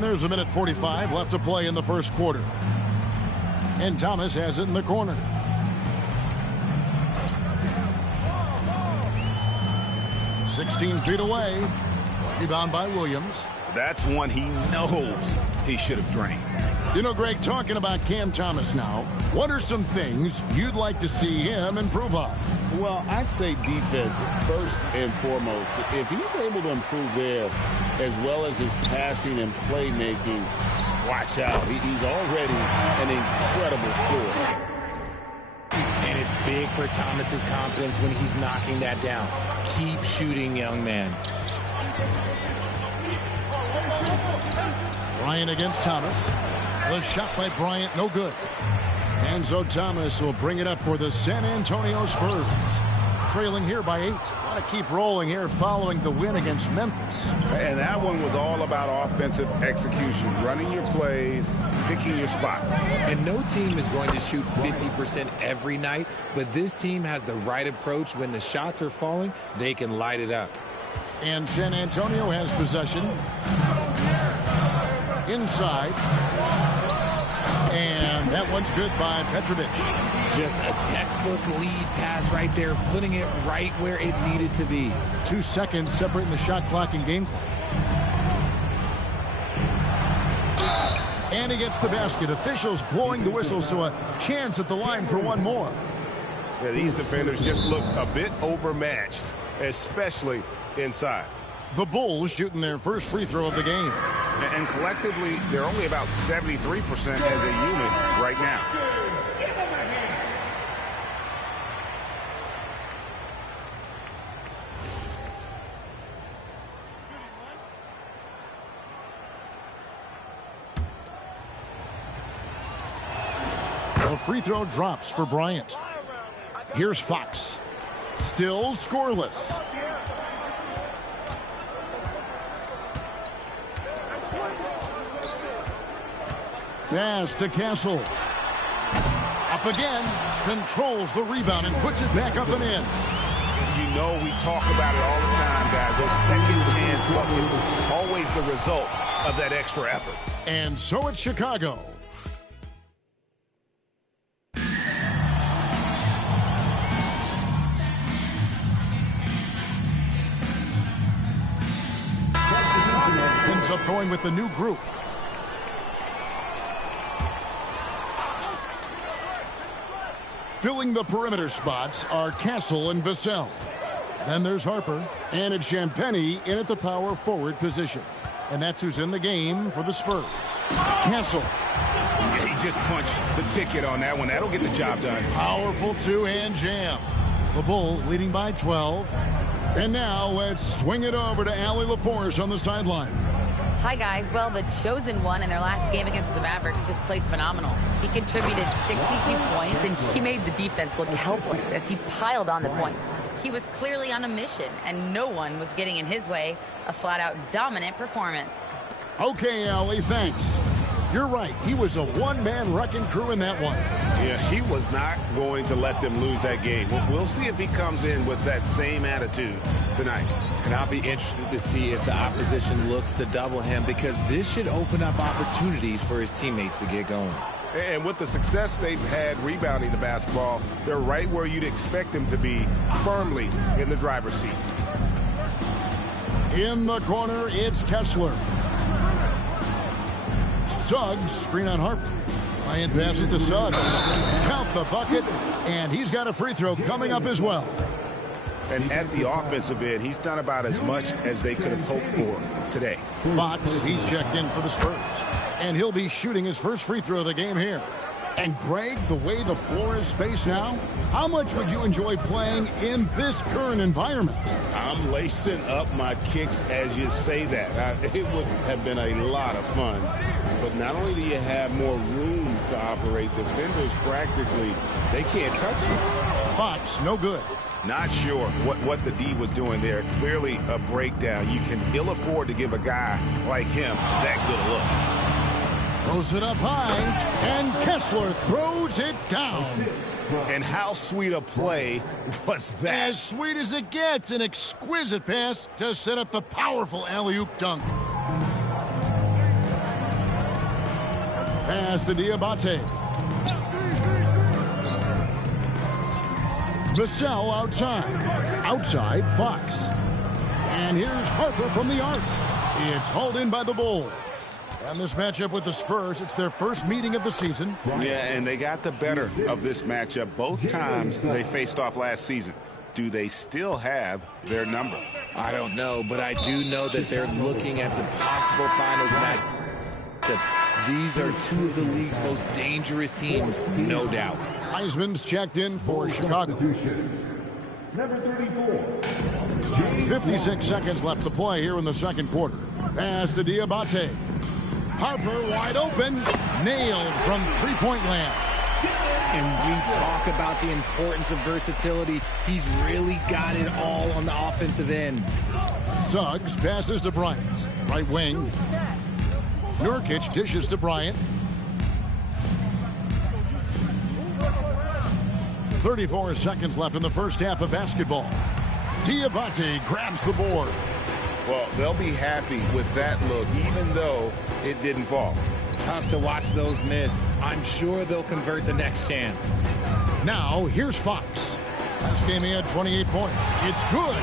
And there's a minute 45 left to play in the first quarter. And Thomas has it in the corner. "16 feet away." Rebound by Williams. That's one he knows he should have drained. You know, Greg, talking about Cam Thomas now, what are some things you'd like to see him improve on? Well, I'd say defense first and foremost. If he's able to improve there, as well as his passing and playmaking, watch out. He's already an incredible scorer. And it's big for Thomas's confidence when he's knocking that down. Keep shooting, young man. Bryant against Thomas. The shot by Bryant, no good. And so Thomas will bring it up for the San Antonio Spurs. Trailing here by 8. Want to keep rolling here following the win against Memphis. And that one was all about offensive execution, running your plays, picking your spots. And no team is going to shoot 50% every night, but this team has the right approach. When the shots are falling, they can light it up. And San Antonio has possession. Inside. And that one's good by Petrovic. Just a textbook lead pass right there, putting it right where it needed to be. 2 seconds separating the shot clock and game clock. And he gets the basket. Officials blowing the whistle, so a chance at the line for one more. Yeah, these defenders just look a bit overmatched, especially inside. The Bulls shooting their first free throw of the game. And collectively, they're only about 73% as a unit right now. The free throw drops for Bryant. Here's Fox. Still scoreless. Pass to Castle. Up again. Controls the rebound and puts it back up and in. You know we talk about it all the time, guys. Those second chance buckets, always the result of that extra effort. And so it's Chicago. Ends up going with the new group. Filling the perimeter spots are Castle and Vassell. Then there's Harper, and it's Champagnie in at the power forward position. And that's who's in the game for the Spurs. Castle. Yeah, he just punched the ticket on that one. That'll get the job done. Powerful two-hand jam. The Bulls leading by 12. And now let's swing it over to Allie LaForce on the sideline. Hi, guys. Well, the chosen one in their last game against the Mavericks just played phenomenal. He contributed 62 points, and he made the defense look helpless as he piled on the points. He was clearly on a mission, and no one was getting in his way. A flat-out dominant performance. Okay, Allie, thanks. You're right. He was a one-man wrecking crew in that one. Yeah, he was not going to let them lose that game. We'll see if he comes in with that same attitude tonight. And I'll be interested to see if the opposition looks to double him, because this should open up opportunities for his teammates to get going. And with the success they've had rebounding the basketball, they're right where you'd expect them to be, firmly in the driver's seat. In the corner, it's Kessler. Suggs, screen on Harper. Bryant passes to Suggs. Count the bucket, and he's got a free throw coming up as well. And at the offensive end, he's done about as much as they could have hoped for today. Fox, he's checked in for the Spurs. And he'll be shooting his first free throw of the game here. And Greg, the way the floor is spaced now, how much would you enjoy playing in this current environment? I'm lacing up my kicks as you say that. It would have been a lot of fun. But not only do you have more room to operate, defenders practically, they can't touch you. Fox, no good. Not sure what the D was doing there. Clearly a breakdown. You can ill afford to give a guy like him that good a look. Throws it up high, and Kessler throws it down. And how sweet a play was that? As sweet as it gets, an exquisite pass to set up the powerful alley-oop dunk. Pass to Diabate. Vassell outside. Outside, Fox. And here's Harper from the arc. It's hauled in by the Bulls. And this matchup with the Spurs, it's their first meeting of the season. Yeah, and they got the better of this matchup both times they faced off last season. Do they still have their number? I don't know, but I do know that they're looking at the possible finals match. These are two of the league's most dangerous teams, no doubt. Heisman's checked in for Chicago. Number 34. 56 seconds left to play here in the second quarter. Pass to Diabate. Harper wide open. Nailed from three-point land. And we talk about the importance of versatility. He's really got it all on the offensive end. Suggs passes to Bryant. Right wing. Nurkic dishes to Bryant. 34 seconds left in the first half of basketball. Diabate grabs the board. Well, they'll be happy with that look, even though it didn't fall. Tough to watch those miss. I'm sure they'll convert the next chance. Now, here's Fox. Last game he had 28 points. It's good.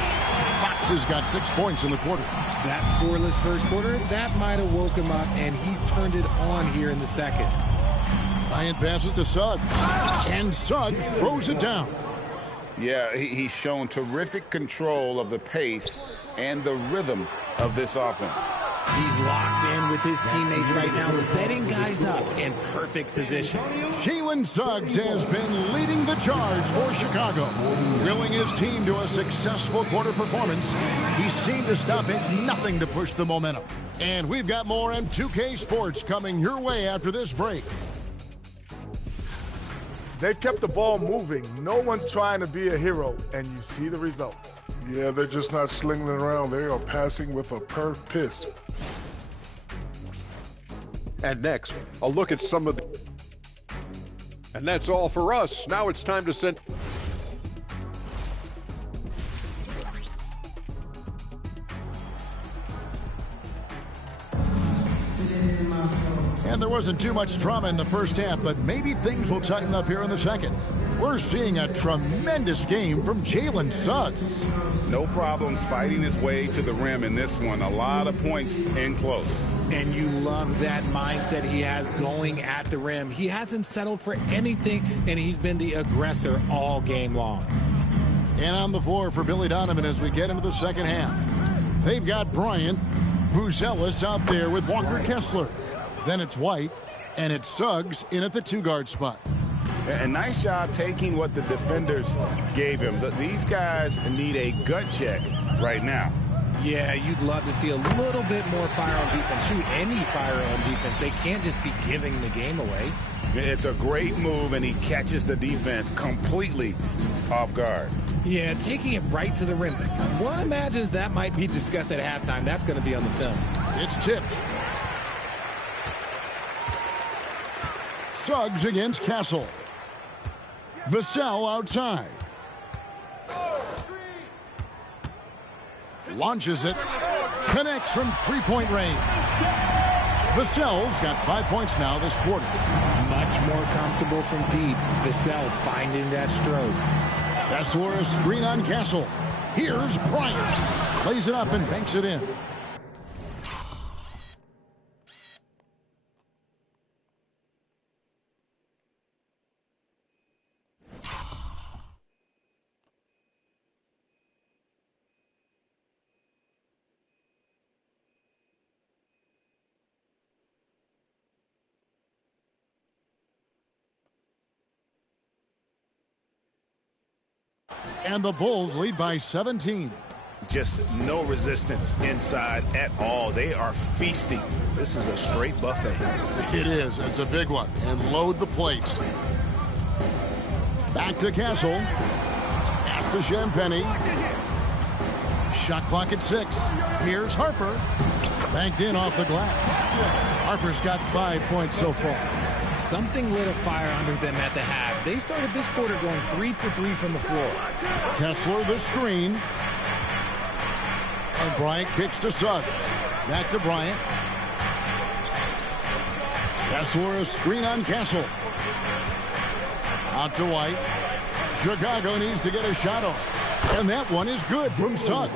Fox has got 6 points in the quarter. That scoreless first quarter, that might have woke him up, and he's turned it on here in the second. Bryant passes to Suggs. And Suggs throws it down. Yeah, he's shown terrific control of the pace and the rhythm of this offense. He's locked in with his teammates right now, setting guys up in perfect position. Jalen Suggs has been leading the charge for Chicago, willing his team to a successful quarter performance. He seemed to stop at nothing to push the momentum. And we've got more M2K Sports coming your way after this break. They've kept the ball moving. No one's trying to be a hero, and you see the results. Yeah, they're just not slinging it around. They are passing with a purpose. And next, a look at some of the... And that's all for us. Now it's time to send... And there wasn't too much drama in the first half, but maybe things will tighten up here in the second. We're seeing a tremendous game from Jalen Suggs. No problems fighting his way to the rim in this one. A lot of points in close. And you love that mindset he has going at the rim. He hasn't settled for anything, and he's been the aggressor all game long. And on the floor for Billy Donovan as we get into the second half. They've got Bryant, Buzelis out there with Walker Kessler. Then it's White, and it's Suggs in at the two-guard spot. A nice job taking what the defenders gave him. These guys need a gut check right now. Yeah, you'd love to see a little bit more fire on defense. Shoot, any fire on defense. They can't just be giving the game away. It's a great move, and he catches the defense completely off guard. Yeah, taking it right to the rim. One imagines that might be discussed at halftime. That's going to be on the film. It's tipped. Suggs against Castle. Vassell outside. Launches it. Connects from three-point range. Vassell's got 5 points now this quarter. Much more comfortable from deep. Vassell finding that stroke. Kessler a screen on Castle. Here's Bryant. Lays it up and banks it in. And the Bulls lead by 17. Just no resistance inside at all. They are feasting. This is a straight buffet. It is. It's a big one. And load the plate. Back to Castle. Pass to Champagny. Shot clock at 6. Here's Harper. Banked in off the glass. Harper's got 5 points so far. Something lit a fire under them at the half. They started this quarter going 3 for 3 from the floor. Kessler the screen. And Bryant kicks to Suggs. Back to Bryant. Kessler, a screen on Castle. Out to White. Chicago needs to get a shot on. And that one is good from Suggs.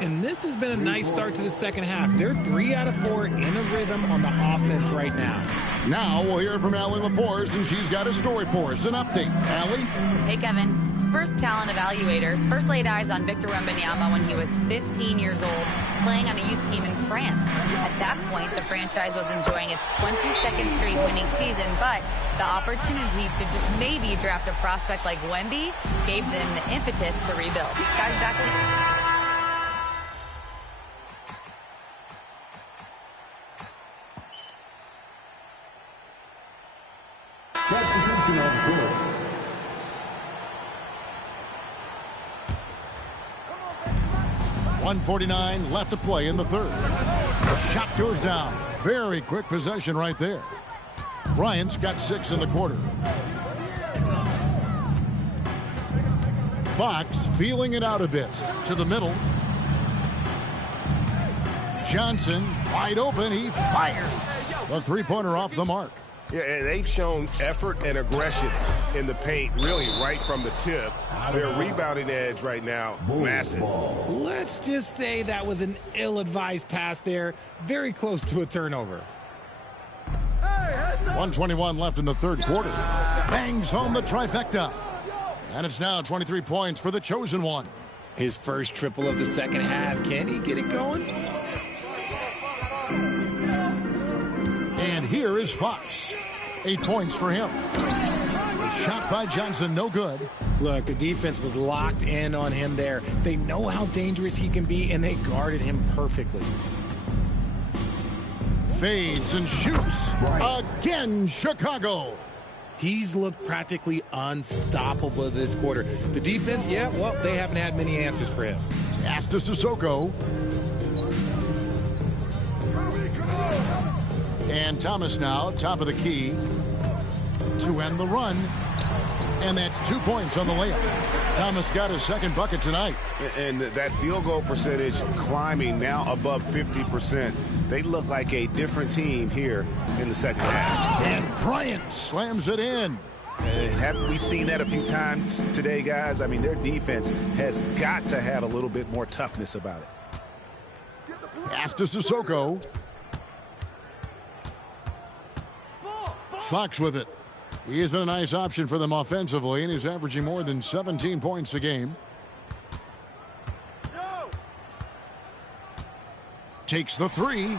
And this has been a nice start to the second half. They're 3 out of 4 in a rhythm on the offense right now. Now we'll hear from Allie LaForce, and she's got a story for us. An update. Allie? Hey, Kevin. Spurs talent evaluators first laid eyes on Victor Wembanyama when he was 15 years old, playing on a youth team in France. At that point, the franchise was enjoying its 22nd straight winning season, but the opportunity to just maybe draft a prospect like Wemby gave them the impetus to rebuild. Guys, back to you. Substitution on the court. 1:49 left to play in the third. The shot goes down. Very quick possession right there. Bryant's got 6 in the quarter. Fox feeling it out a bit. To the middle. Johnson wide open. He fires. The three-pointer off the mark. Yeah, and they've shown effort and aggression in the paint, really right from the tip. Their rebounding edge right now, massive. Let's just say that was an ill-advised pass there. Very close to a turnover. 1:21 left in the third quarter. Bangs home the trifecta. And it's now 23 points for the chosen one. His first triple of the second half. Can he get it going? And here is Fox. 8 points for him. The shot by Johnson, no good. Look, the defense was locked in on him there. They know how dangerous he can be, and they guarded him perfectly. Fades and shoots. Again, Chicago. He's looked practically unstoppable this quarter. The defense, yeah, well, they haven't had many answers for him. Pass to Sissoko. And Thomas now, top of the key, to end the run. And that's 2 points on the layup. Thomas got his second bucket tonight. And that field goal percentage climbing now above 50%. They look like a different team here in the second half. And Bryant slams it in. Haven't we seen that a few times today, guys? I mean, their defense has got to have a little bit more toughness about it. Pass to Sissoko. Fox with it. He has been a nice option for them offensively, and he's averaging more than 17 points a game. Takes the three.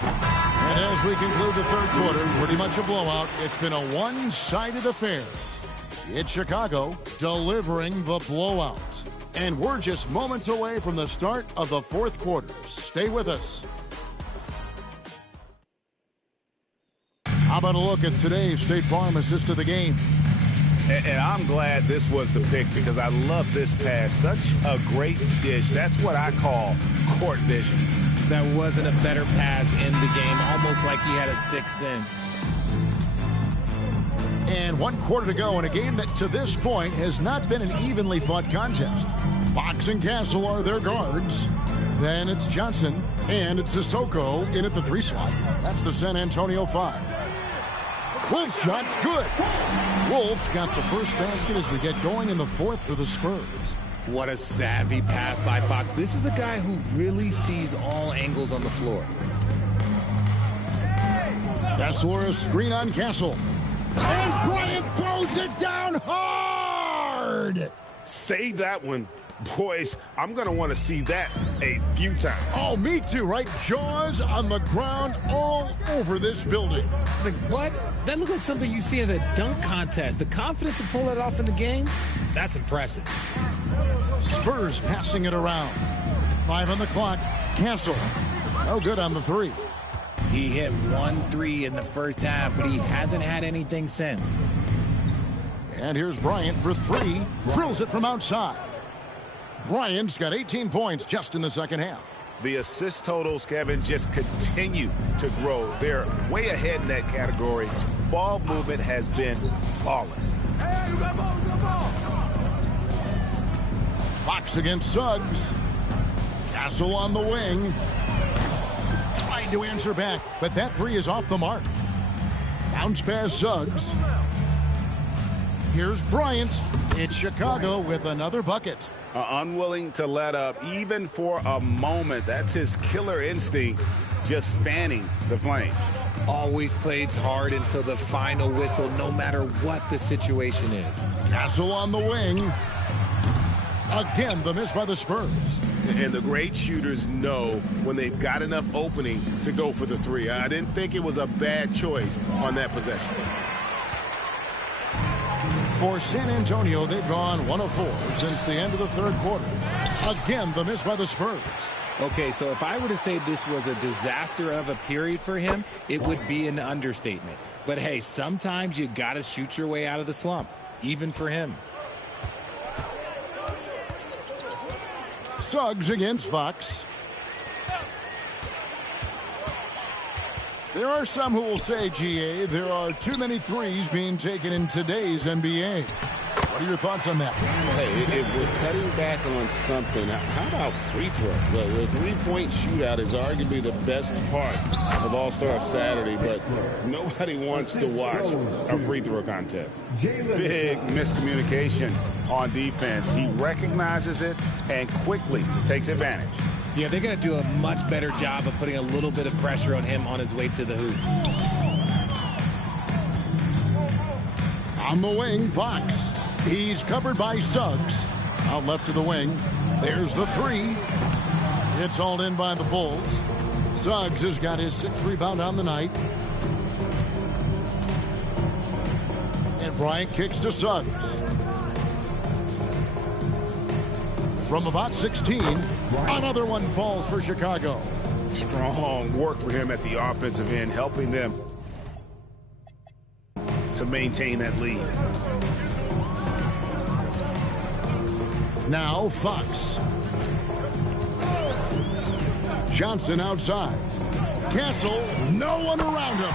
And as we conclude the third quarter, pretty much a blowout. It's been a one-sided affair. It's Chicago delivering the blowout. And we're just moments away from the start of the fourth quarter. Stay with us. How about a look at today's State Farm assist of the game? And I'm glad this was the pick because I love this pass. Such a great dish. That's what I call court vision. That wasn't a better pass in the game, almost like he had a sixth sense. And 1 quarter to go in a game that to this point has not been an evenly fought contest. Fox and Castle are their guards. Then it's Johnson and it's Sissoko in at the 3 slot. That's the San Antonio 5. Wolf shot's good. Wolf got the first basket as we get going in the fourth for the Spurs. What a savvy pass by Fox. This is a guy who really sees all angles on the floor. Kessler, a screen on Castle. And Bryant throws it down hard. Save that one. Boys, I'm going to want to see that a few times. Oh, me too, right? Jaws on the ground all over this building. Like, what? That looked like something you see in a dunk contest. The confidence to pull that off in the game, that's impressive. Spurs passing it around. 5 on the clock. Castle. No good on the 3. He hit 1 3 in the first half, but he hasn't had anything since. And here's Bryant for 3. Drills it from outside. Bryant's got 18 points just in the second half. The assist totals, Kevin, just continue to grow. They're way ahead in that category. Ball movement has been flawless. Hey, you got ball, you got ball. Fox against Suggs. Castle on the wing. Trying to answer back, but that 3 is off the mark. Bounce pass Suggs. Here's Bryant. It's Chicago with another bucket. Unwilling to let up even for a moment. That's his killer instinct, just fanning the flame. Always plays hard until the final whistle, no matter what the situation is. Castle on the wing. Again, the miss by the Spurs. And the great shooters know when they've got enough opening to go for the three. I didn't think it was a bad choice on that possession. For San Antonio, they've gone 1 of 4 since the end of the third quarter. Again, the miss by the Spurs. Okay, so if I were to say this was a disaster of a period for him, it would be an understatement. But hey, sometimes you got to shoot your way out of the slump, even for him. Suggs against Fox. There are some who will say, GA, there are too many threes being taken in today's NBA. What are your thoughts on that? Hey, if we're cutting back on something, how about free throw? The three-point shootout is arguably the best part of All-Star Saturday, but nobody wants to watch a free throw contest. Big miscommunication on defense. He recognizes it and quickly takes advantage. Yeah, they're going to do a much better job of putting a little bit of pressure on him on his way to the hoop. On the wing, Fox. He's covered by Suggs. Out left to the wing. There's the three. It's hauled in by the Bulls. Suggs has got his 6th rebound on the night. And Bryant kicks to Suggs. From about 16, another one falls for Chicago. Strong work for him at the offensive end, helping them to maintain that lead. Now Fox. Johnson outside. Castle, no one around him.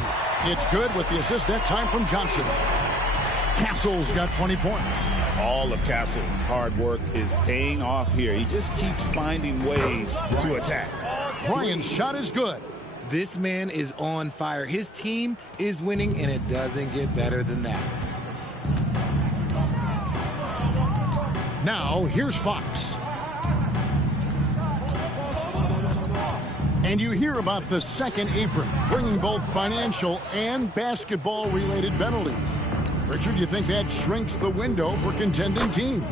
It's good with the assist that time from Johnson. Castle's got 20 points. All of Castle's hard work is paying off here. He just keeps finding ways to attack. Bryant's shot is good. This man is on fire. His team is winning, and it doesn't get better than that. Now, here's Fox. And you hear about the second apron, bringing both financial and basketball-related penalties. Richard, you think that shrinks the window for contending teams?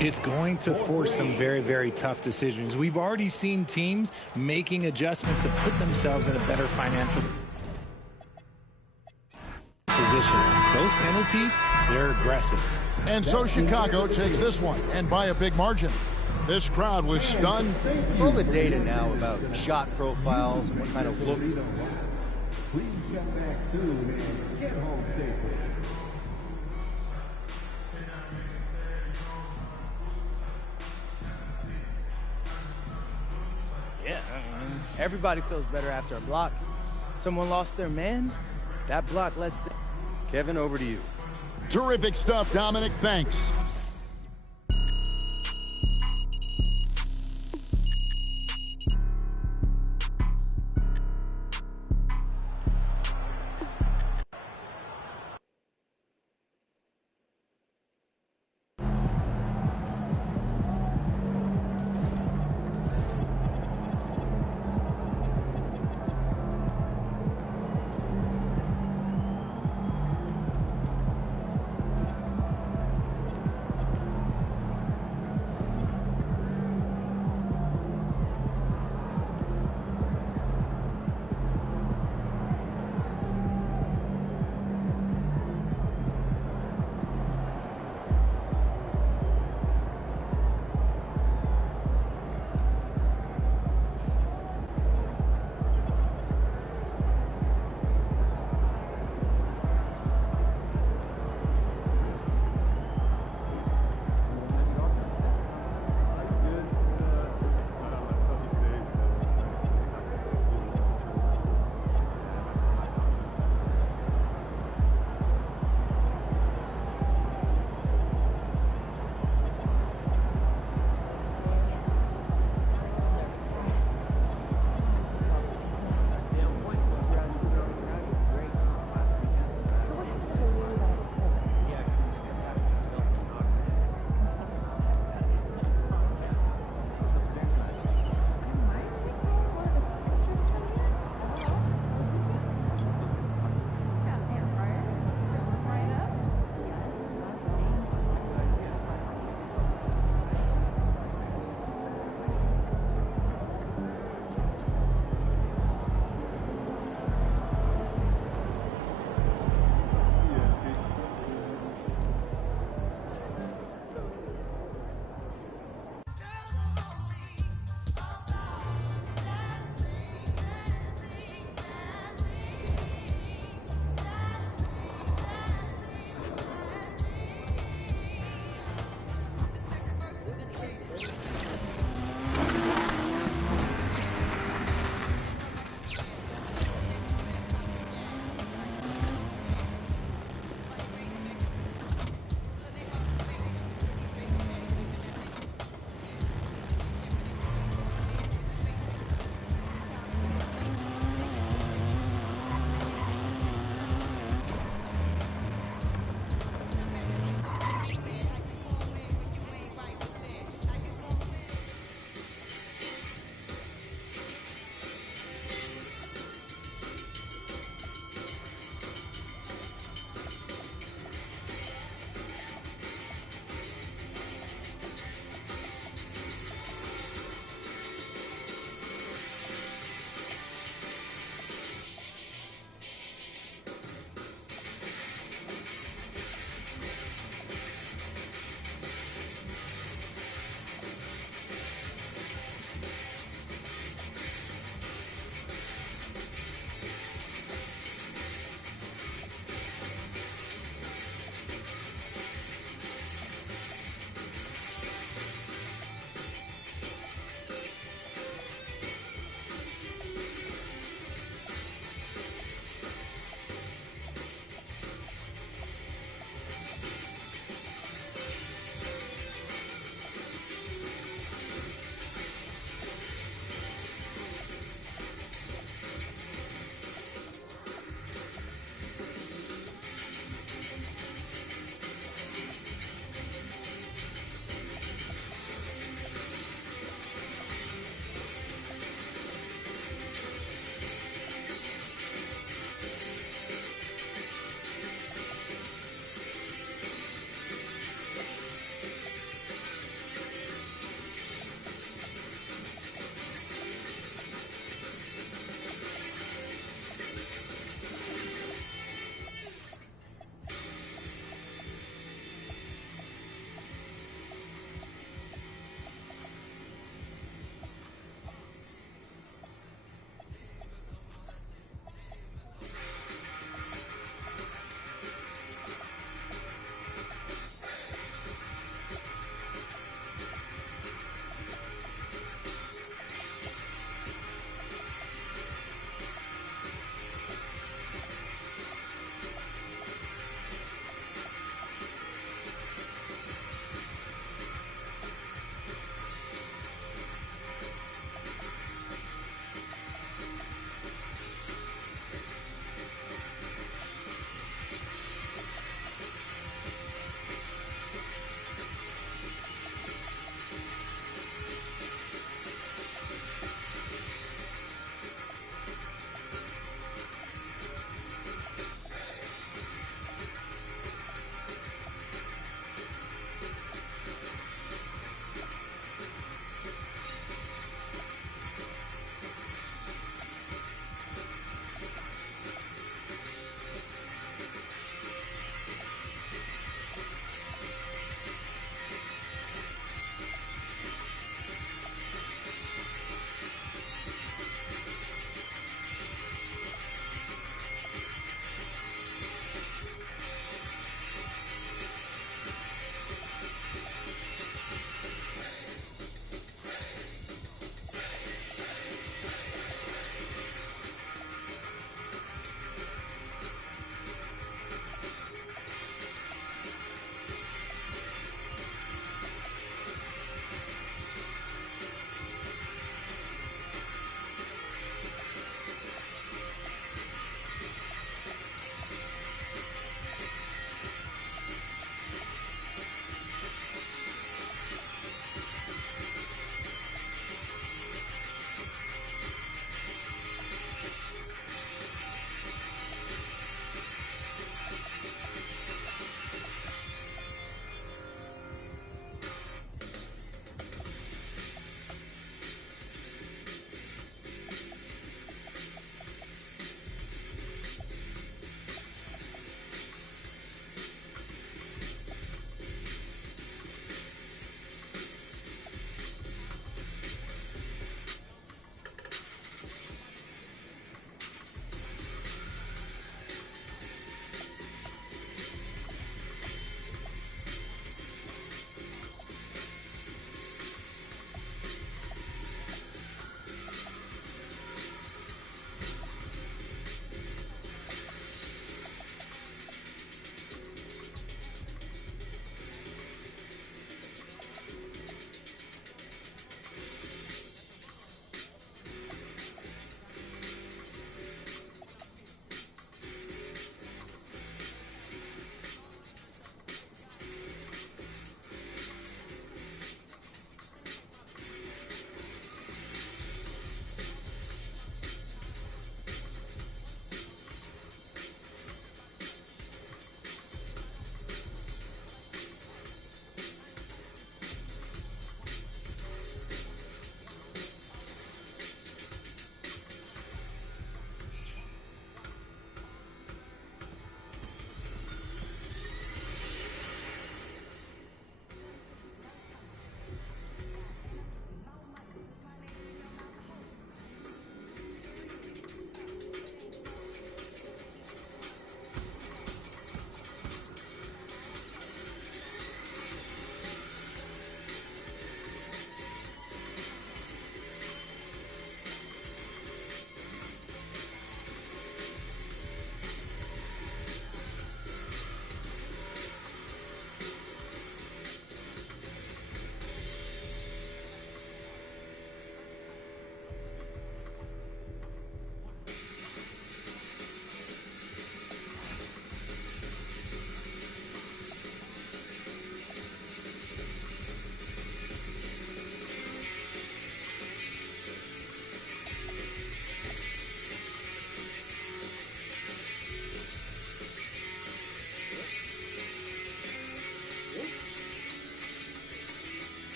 It's going to force some very, very tough decisions. We've already seen teams making adjustments to put themselves in a better financial position. Those penalties, they're aggressive. And so Chicago takes this one, and by a big margin. This crowd was stunned. All the data now about shot profiles and what kind of look. Please come back soon and get home safely. Yeah, everybody feels better after a block. Someone lost their man, that block lets them. Kevin, over to you. Terrific stuff, Dominic. Thanks.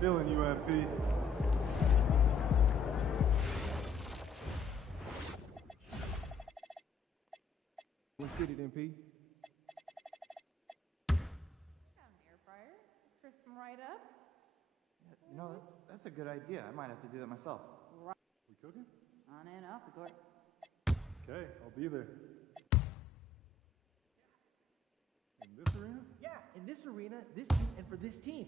Feeling you, MP. Let's get it, MP. Air fryer. Crisp them right up. You know, that's a good idea. I might have to do that myself. Right. We cooking? On and off the court. Okay, I'll be there. In this arena? Yeah, in this arena, this team, and for this team.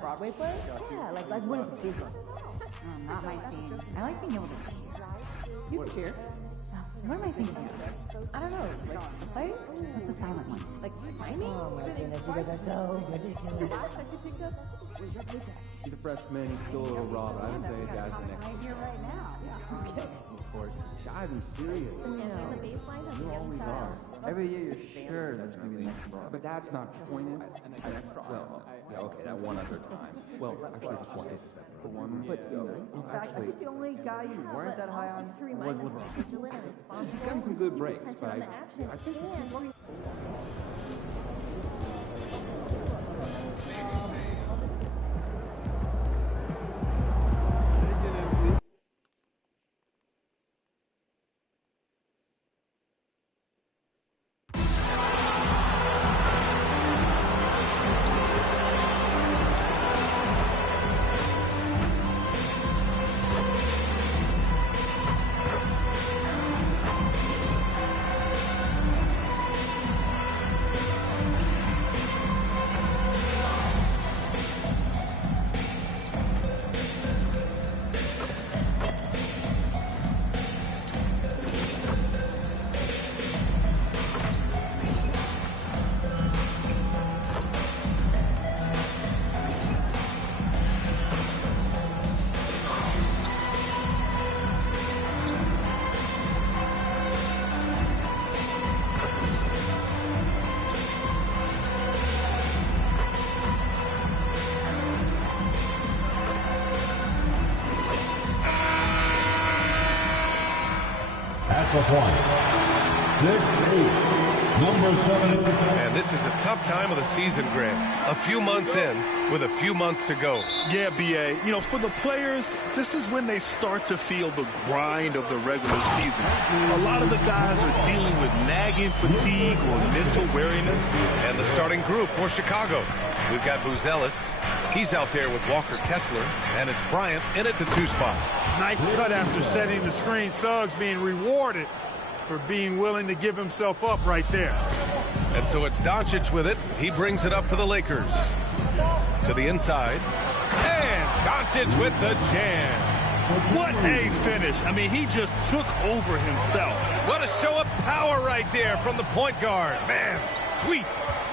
Broadway play? Yeah, like what is it? Big one. Oh, not my thing. I like being able to cheer. You can cheer. What am I thinking of? I don't know. Like the play? What's the silent one? Like timing? Oh my goodness, you guys are so ridiculous. He's a freshman, he's still a little raw, but I would say the guys are next. Right here, right now. Yeah. Of course. Guys, I'm serious. You always are. Every year you're sure there's going to be the next raw. But that's not the point is. Well, yeah, okay, that one other time. Well, actually, just one. For one. But In fact, I think the only guy you weren't that high on was LeBron. He's gotten some good breaks, but I think The point. 6-8. Number 7. And this is a tough time of the season, Grant. A few months in with a few months to go. Yeah, BA. You know, for the players, this is when they start to feel the grind of the regular season. A lot of the guys are dealing with nagging fatigue or mental weariness. And the starting group for Chicago. We've got Buzelis. He's out there with Walker Kessler. And it's Bryant in at the 2 spot. Nice cut after setting the screen. Suggs being rewarded for being willing to give himself up right there. And so it's Doncic with it. He brings it up for the Lakers. To the inside. And Doncic with the jam. What a finish. I mean, he just took over himself. What a show of power right there from the point guard. Man, sweet.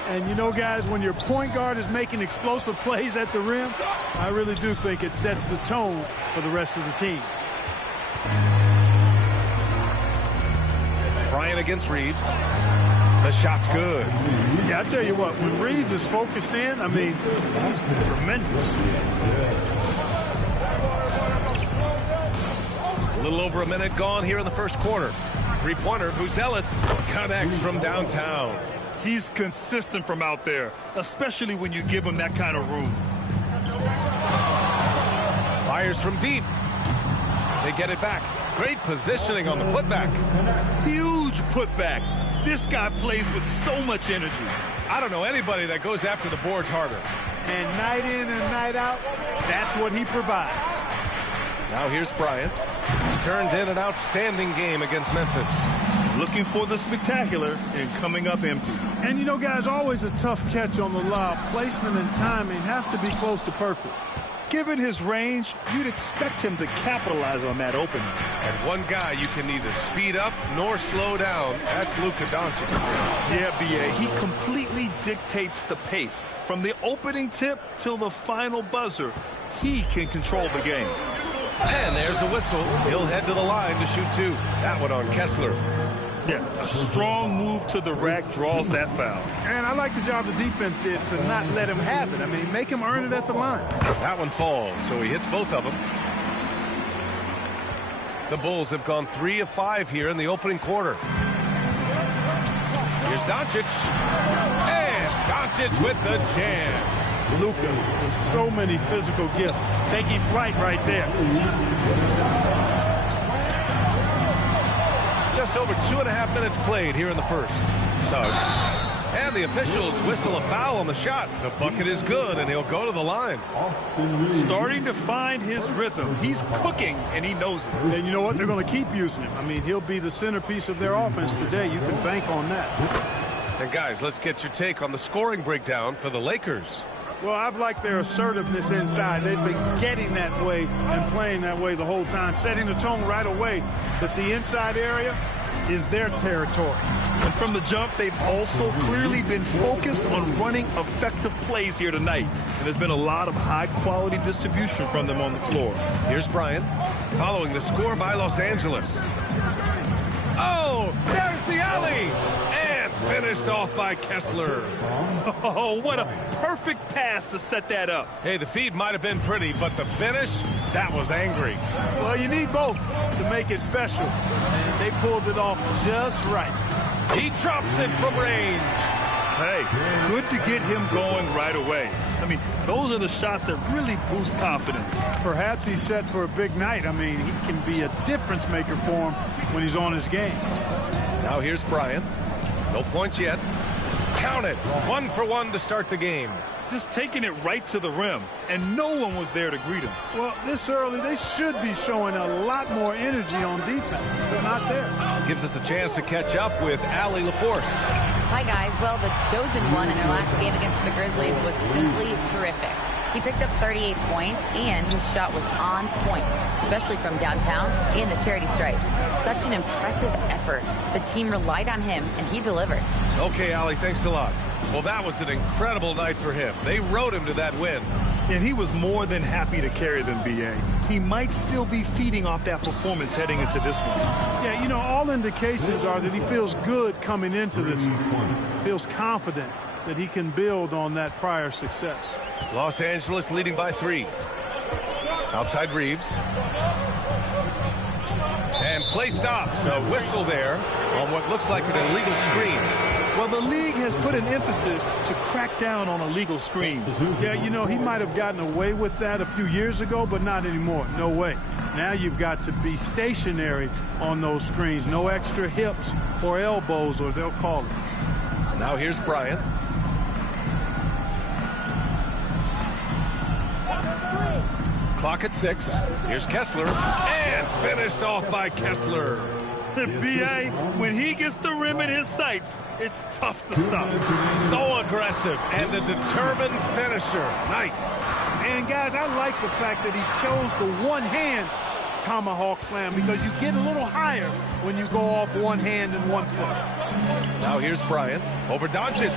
And you know, guys, when your point guard is making explosive plays at the rim, I really do think it sets the tone for the rest of the team. Bryant against Reeves. The shot's good. Yeah, I tell you what, when Reeves is focused in, I mean, he's tremendous. A little over a minute gone here in the first quarter. Three-pointer, Buzelis connects from downtown. He's consistent from out there, especially when you give him that kind of room. Fires from deep. They get it back. Great positioning on the putback. Huge putback. This guy plays with so much energy. I don't know anybody that goes after the boards harder. And night in and night out, that's what he provides. Now here's Bryant. Turned in an outstanding game against Memphis. Looking for the spectacular and coming up empty. And you know, guys, always a tough catch on the lob. Placement and timing have to be close to perfect. Given his range, you'd expect him to capitalize on that opening. And one guy you can neither speed up nor slow down, that's Luka Doncic. Yeah, BA, he completely dictates the pace. From the opening tip till the final buzzer, he can control the game. And there's a whistle. He'll head to the line to shoot two. That one on Kessler. Yeah, a strong move to the rack draws that foul. And I like the job the defense did to not let him have it. I mean, make him earn it at the line. That one falls, so he hits both of them. The Bulls have gone 3 of 5 here in the opening quarter. Here's Doncic. And Doncic with the jam. Luka with so many physical gifts. Taking flight right there. Just over 2.5 minutes played here in the first. Suggs. And the officials whistle a foul on the shot. The bucket is good, and he'll go to the line. Starting to find his rhythm. He's cooking, and he knows it. And you know what? They're going to keep using him. I mean, he'll be the centerpiece of their offense today. You can bank on that. And guys, let's get your take on the scoring breakdown for the Lakers. Well, I've liked their assertiveness inside. They've been getting that way and playing that way the whole time, setting the tone right away that the inside area is their territory. And from the jump, they've also clearly been focused on running effective plays here tonight. And there's been a lot of high-quality distribution from them on the floor. Here's Bryant, following the score by Los Angeles. Oh, there's the alley! And finished off by Kessler. Oh, what a perfect pass to set that up. Hey, the feed might have been pretty, but the finish, that was angry. Well, you need both to make it special. And they pulled it off just right. He drops it from range. Hey, good to get him going right away. I mean, those are the shots that really boost confidence. Perhaps he's set for a big night. I mean, he can be a difference maker for him when he's on his game. Now here's Bryant. No points yet. Count it. 1 for 1 to start the game. Just taking it right to the rim, and no one was there to greet him. Well, this early, they should be showing a lot more energy on defense. They're not there. Gives us a chance to catch up with Allie LaForce. Hi, guys. Well, the chosen one in their last game against the Grizzlies was simply terrific. He picked up 38 points, and his shot was on point, especially from downtown and the charity stripe. Such an impressive effort. The team relied on him, and he delivered. Okay, Allie, thanks a lot. Well, that was an incredible night for him. They rode him to that win. And he was more than happy to carry them, B.A. He might still be feeding off that performance heading into this one. Yeah, you know, all indications are that he feels good coming into this one. Feels confident that he can build on that prior success. Los Angeles leading by 3. Outside Reeves. And play stops. A whistle there on what looks like an illegal screen. Well, the league has put an emphasis to crack down on illegal screens. Yeah, you know, he might have gotten away with that a few years ago, but not anymore. No way. Now you've got to be stationary on those screens. No extra hips or elbows, or they'll call it. Now here's Bryant. Clock at 6. Here's Kessler. And finished off by Kessler. B.A., when he gets the rim in his sights, it's tough to stop. So aggressive and a determined finisher. Nice. And, guys, I like the fact that he chose the one-hand tomahawk slam because you get a little higher when you go off one hand and 1 foot. Now here's Bryant over Doncic.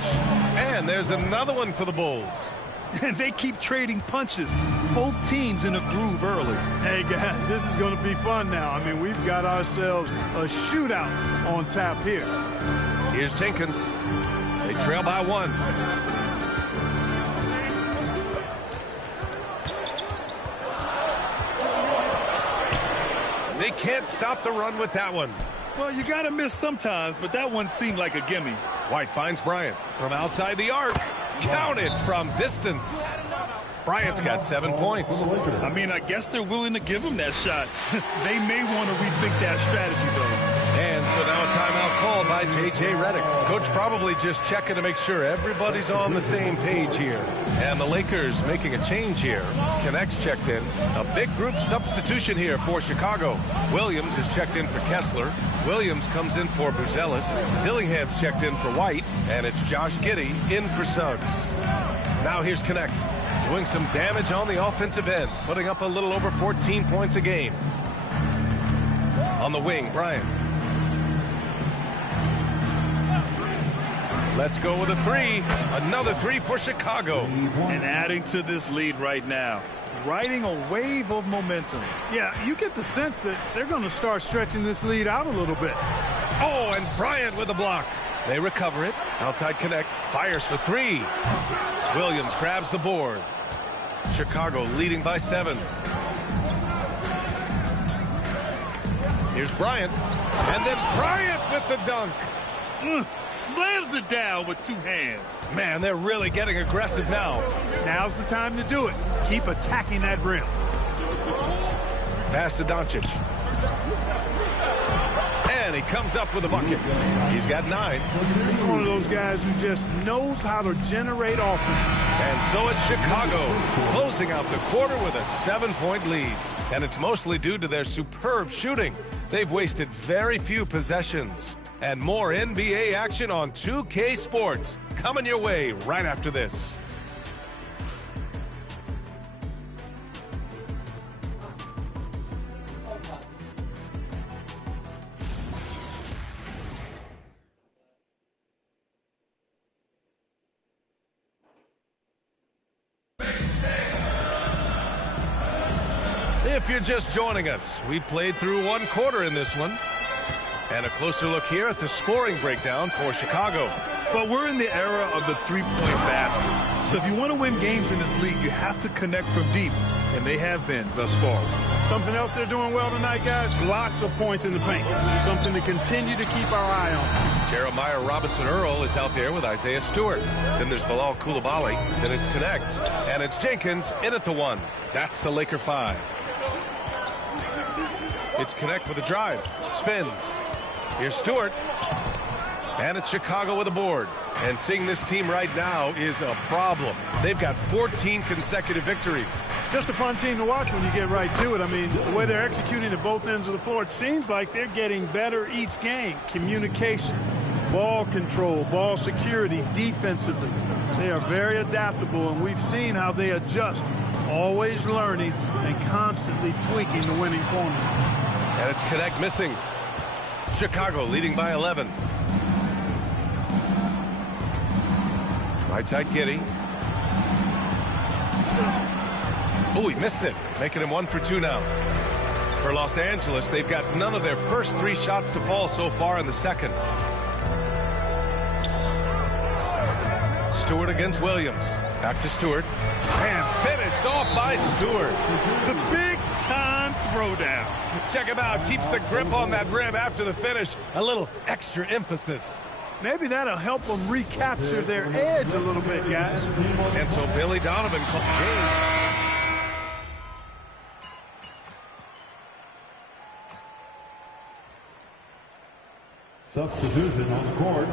And there's another one for the Bulls. And they keep trading punches. Both teams in a groove early. Hey, guys, this is going to be fun now. I mean, we've got ourselves a shootout on tap here. Here's Jenkins. They trail by 1. They can't stop the run with that one. Well, you got to miss sometimes, but that one seemed like a gimme. White finds Bryant from outside the arc. Counted from distance. Bryant's got 7 points. I mean, I guess they're willing to give him that shot. They may want to rethink that strategy, though. And so now a timeout called by J.J. Redick. Coach probably just checking to make sure everybody's on the same page here. And the Lakers making a change here. Connects checked in. A big group substitution here for Chicago. Williams is checked in for Kessler. Williams comes in for Buzelis. Dillingham's checked in for White. And it's Josh Giddey in for Suggs. Now here's Connect. Doing some damage on the offensive end. Putting up a little over 14 points a game. On the wing, Bryant. Let's go with a 3. Another 3 for Chicago. And adding to this lead right now. Riding a wave of momentum. Yeah, you get the sense that they're going to start stretching this lead out a little bit. Oh, and Bryant with the block. They recover it. Outside connect. Fires for three. Williams grabs the board. Chicago leading by 7. Here's Bryant. And then Bryant with the dunk. Slams it down with 2 hands. Man, they're really getting aggressive now. Now's the time to do it. Keep attacking that rim. Pass to Doncic. And he comes up with a bucket. He's got 9. He's one of those guys who just knows how to generate offense. And so it's Chicago closing out the quarter with a 7-point lead. And it's mostly due to their superb shooting. They've wasted very few possessions. And more NBA action on 2K Sports coming your way right after this. If you're just joining us, we played through 1 quarter in this one. And a closer look here at the scoring breakdown for Chicago. But we're in the era of the 3-point basket. So if you want to win games in this league, you have to connect from deep. And they have been thus far. Something else they're doing well tonight, guys, lots of points in the paint. Something to continue to keep our eye on. Jeremiah Robinson-Earl is out there with Isaiah Stewart. Then there's Bilal Coulibaly. Then it's Connect. And it's Jenkins in at the 1. That's the Laker 5. It's Connect with a drive. Spins. Here's Stewart. And it's Chicago with a board. And seeing this team right now is a problem. They've got 14 consecutive victories. Just a fun team to watch when you get right to it. I mean, the way they're executing at both ends of the floor, it seems like they're getting better each game. Communication, ball control, ball security, defensively. They are very adaptable, and we've seen how they adjust, always learning and constantly tweaking the winning formula. And it's Connect missing. Chicago leading by 11. Right side Giddey. Oh, he missed it. Making him 1 for 2 now. For Los Angeles, they've got none of their first 3 shots to fall so far in the second. Stewart against Williams. Back to Stewart. And finished off by Stewart. The big-time throwdown. Check him out. Keeps the grip on that rim after the finish. A little extra emphasis. Maybe that'll help them recapture their edge a little bit, guys. And so Billy Donovan called game. Substitution on the court.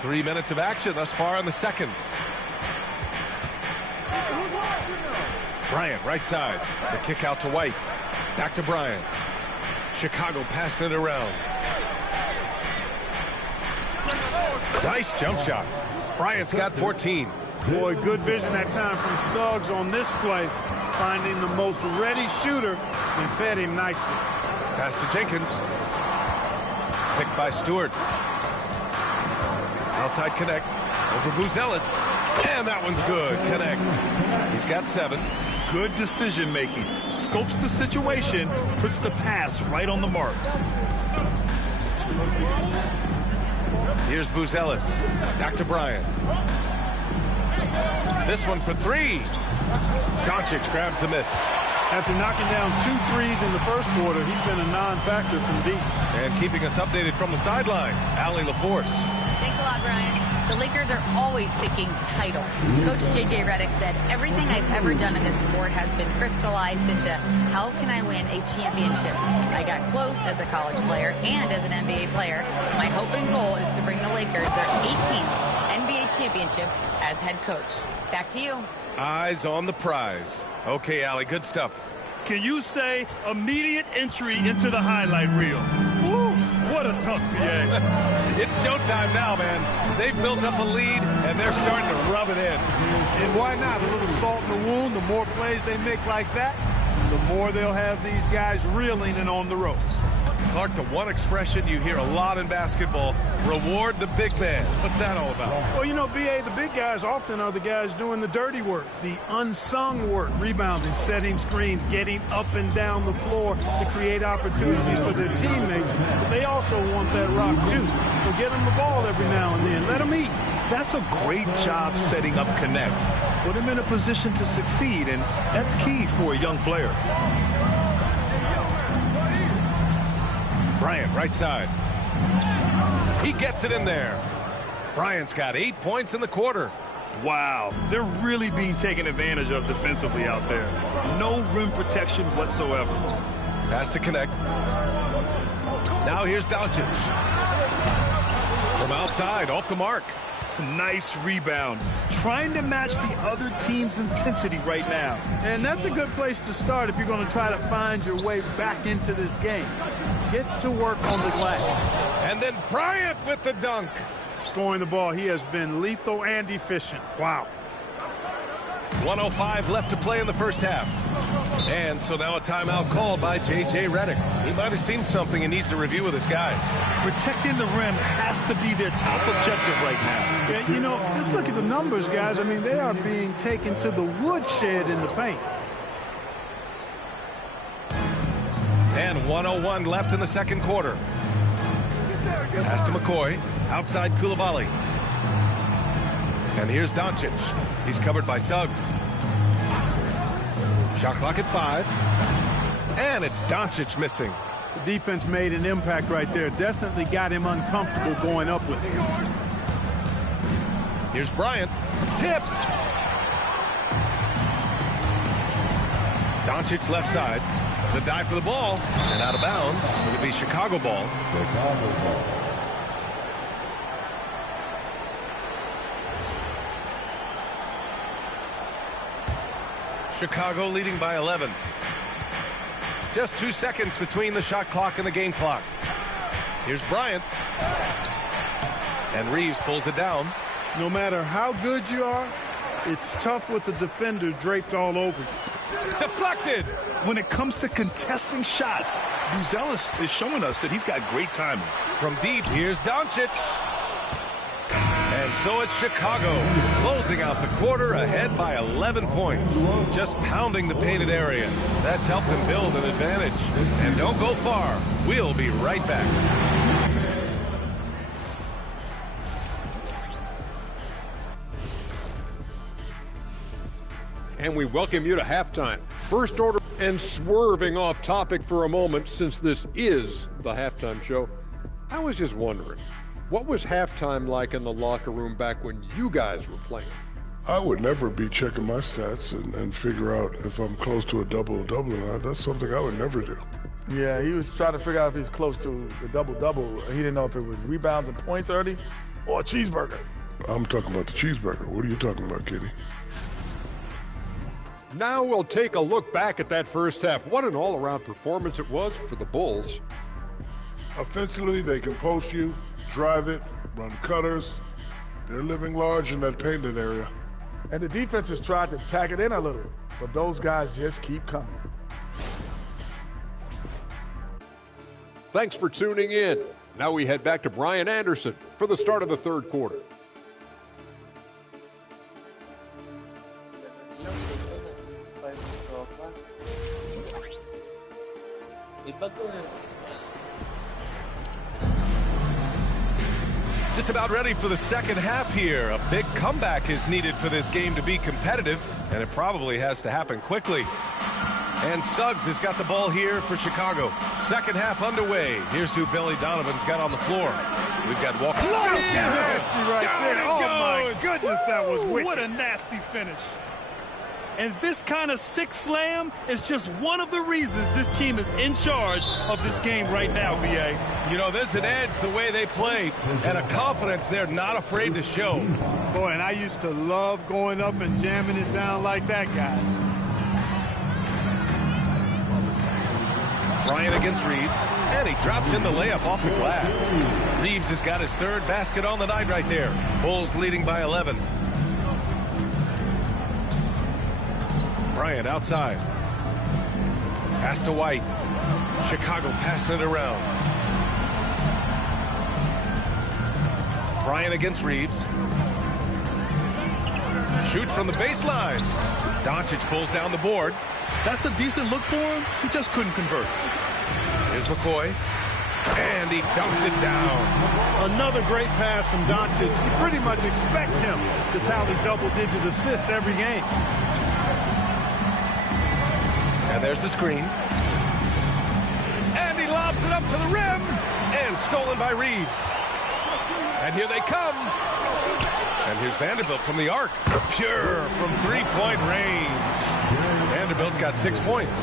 Three minutes of action thus far in the second. Bryant, right side. The kick out to White. Back to Bryant. Chicago passing it around. Nice jump shot. Bryant's got 14. Boy, good vision that time from Suggs on this play. Finding the most ready shooter and fed him nicely. Pass to Jenkins. Picked by Stewart. Outside Connect. Over Buzelis. And that one's good. Connect. He's got 7. Good decision making. Scopes the situation, puts the pass right on the mark. Here's Buzelis. Back to Bryant. This one for 3. Doncic grabs the miss. After knocking down 2 threes in the first quarter, he's been a non-factor from deep. And keeping us updated from the sideline, Allie LaForce. Thanks a lot, Brian. The Lakers are always thinking title. Coach J.J. Redick said, everything I've ever done in this sport has been crystallized into how can I win a championship. I got close as a college player and as an NBA player. My hope and goal is to bring the Lakers their 18th NBA championship as head coach. Back to you. Eyes on the prize. Okay, Allie, good stuff. Can you say immediate entry into the highlight reel? Woo, what a tough PA. It's showtime now, man. They've built up a lead, and they're starting to rub it in. And why not? A little salt in the wound. The more plays they make like that, the more they'll have these guys reeling and on the ropes. Clark, the one expression you hear a lot in basketball, reward the big man. What's that all about? Well, you know, B.A., the big guys often are the guys doing the dirty work, the unsung work, rebounding, setting screens, getting up and down the floor to create opportunities for their teammates. But they also want that rock, too. So get them the ball every now and then. Let them eat. That's a great job setting up Connect. Put him in a position to succeed, and that's key for a young player. Bryant, right side. He gets it in there. Bryant's got 8 points in the quarter. Wow, they're really being taken advantage of defensively out there. No rim protection whatsoever. Pass to Connect. Now here's Doncic. From outside, off the mark. Nice rebound. Trying to match the other team's intensity right now. And that's a good place to start if you're going to try to find your way back into this game. Get to work on the glass. And then Bryant with the dunk. Scoring the ball, he has been lethal and efficient. Wow. 1:05 left to play in the first half. And so now a timeout called by J.J. Redick. He might have seen something and needs to review with his guys. Protecting the rim has to be their top objective right now. Yeah, you know, just look at the numbers, guys. I mean, they are being taken to the woodshed in the paint. And 1:01 left in the second quarter. Pass to McCoy. Outside Coulibaly. And here's Doncic. He's covered by Suggs. Shot clock at 5. And it's Doncic missing. The defense made an impact right there. Definitely got him uncomfortable going up with it. Here's Bryant. Tipped. Doncic left side. The dive for the ball. And out of bounds. It'll be Chicago ball. Chicago leading by 11. Just 2 seconds between the shot clock and the game clock. Here's Bryant. And Reeves pulls it down. No matter how good you are, it's tough with the defender draped all over you. Deflected. When it comes to contesting shots, Buzelis is showing us that he's got great timing. From deep, here's Doncic. And so it's Chicago, closing out the quarter ahead by 11 points. Just pounding the painted area. That's helped them build an advantage. And don't go far. We'll be right back. And we welcome you to halftime. First order and swerving off topic for a moment, since this is the halftime show. I was just wondering, what was halftime like in the locker room back when you guys were playing? I would never be checking my stats and figure out if I'm close to a double-double or not. That's something I would never do. Yeah, he was trying to figure out if he's close to the double-double. He didn't know if it was rebounds and points early or a cheeseburger. I'm talking about the cheeseburger. What are you talking about, Kitty? Now we'll take a look back at that first half. What an all-around performance it was for the Bulls. Offensively, they can post you, drive it, run cutters. They're living large in that painted area. And the defense has tried to pack it in a little, but those guys just keep coming. Thanks for tuning in. Now we head back to Brian Anderson for the start of the third quarter. Just about ready for the second half here. A big comeback is needed for this game to be competitive, and it probably has to happen quickly. And Suggs has got the ball here for Chicago. Second half underway. Here's who Billy Donovan's got on the floor. We've got Walker. Nasty right there. Oh, my goodness, that was wicked. What a nasty finish. And this kind of six slam is just one of the reasons this team is in charge of this game right now, B.A. You know, there's an edge the way they play and a confidence they're not afraid to show. Boy, and I used to love going up and jamming it down like that, guys. Bryant against Reeves, and he drops in the layup off the glass. Reeves has got his third basket on the night right there. Bulls leading by 11. Bryant outside. Pass to White. Chicago passing it around. Bryant against Reeves. Shoots from the baseline. Doncic pulls down the board. That's a decent look for him. He just couldn't convert. Here's McCoy. And he dunks it down. Another great pass from Doncic. You pretty much expect him to tally double-digit assists every game. And there's the screen. And he lobs it up to the rim. And stolen by Reeves. And here they come. And here's Vanderbilt from the arc. Pure from three-point range. Vanderbilt's got 6 points.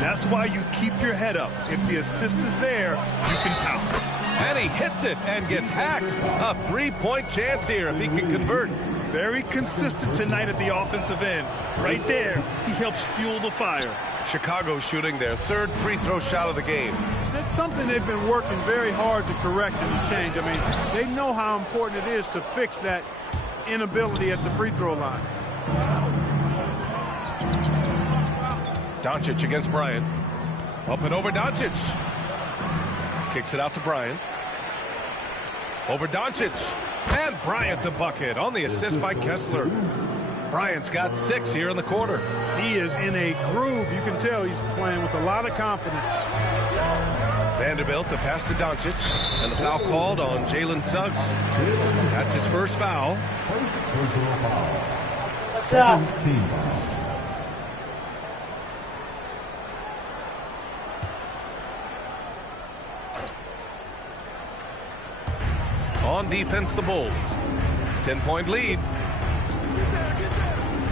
That's why you keep your head up. If the assist is there, you can pounce. And he hits it and gets hacked. A three-point chance here if he can convert. Very consistent tonight at the offensive end. Right there, he helps fuel the fire. Chicago shooting their third free throw shot of the game. That's something they've been working very hard to correct and to change. I mean, they know how important it is to fix that inability at the free throw line. Doncic against Bryant. Up and over Doncic. Kicks it out to Bryant. Over Doncic. And Bryant the bucket on the assist by Kessler. Bryant's got 6 here in the quarter. He is in a groove. You can tell he's playing with a lot of confidence. Vanderbilt to pass to Doncic. And the foul called on Jalen Suggs. That's his first foul. On defense, the Bulls. 10-point lead.